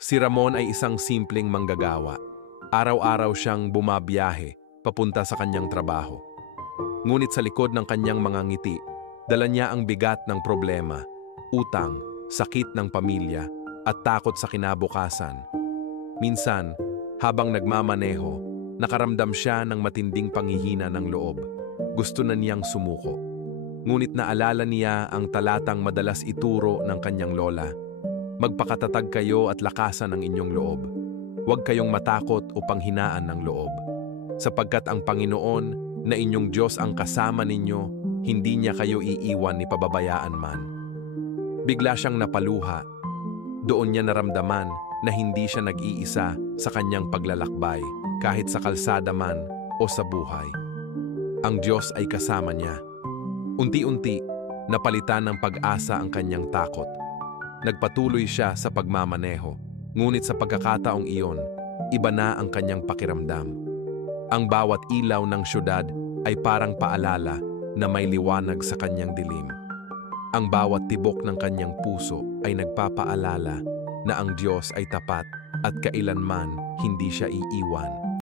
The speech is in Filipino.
Si Ramon ay isang simpleng manggagawa. Araw-araw siyang bumabiyahe papunta sa kanyang trabaho. Ngunit sa likod ng kanyang mga ngiti, dala niya ang bigat ng problema, utang, sakit ng pamilya, at takot sa kinabukasan. Minsan, habang nagmamaneho, nakaramdam siya ng matinding panghihina ng loob. Gusto na niyang sumuko. Ngunit naalala niya ang talatang madalas ituro ng kanyang lola. Magpakatatag kayo at lakasan ang inyong loob. Huwag kayong matakot o panghinaan ng loob. Sapagkat ang Panginoon na inyong Diyos ang kasama ninyo, hindi niya kayo iiwan ni pababayaan man. Bigla siyang napaluha. Doon niya naramdaman na hindi siya nag-iisa sa kanyang paglalakbay, kahit sa kalsada man o sa buhay. Ang Diyos ay kasama niya. Unti-unti, napalitan ng pag-asa ang kanyang takot. Nagpatuloy siya sa pagmamaneho, ngunit sa pagkakataong iyon, iba na ang kanyang pakiramdam. Ang bawat ilaw ng syudad ay parang paalala na may liwanag sa kanyang dilim. Ang bawat tibok ng kanyang puso ay nagpapaalala na ang Diyos ay tapat at kailanman hindi siya iiwan.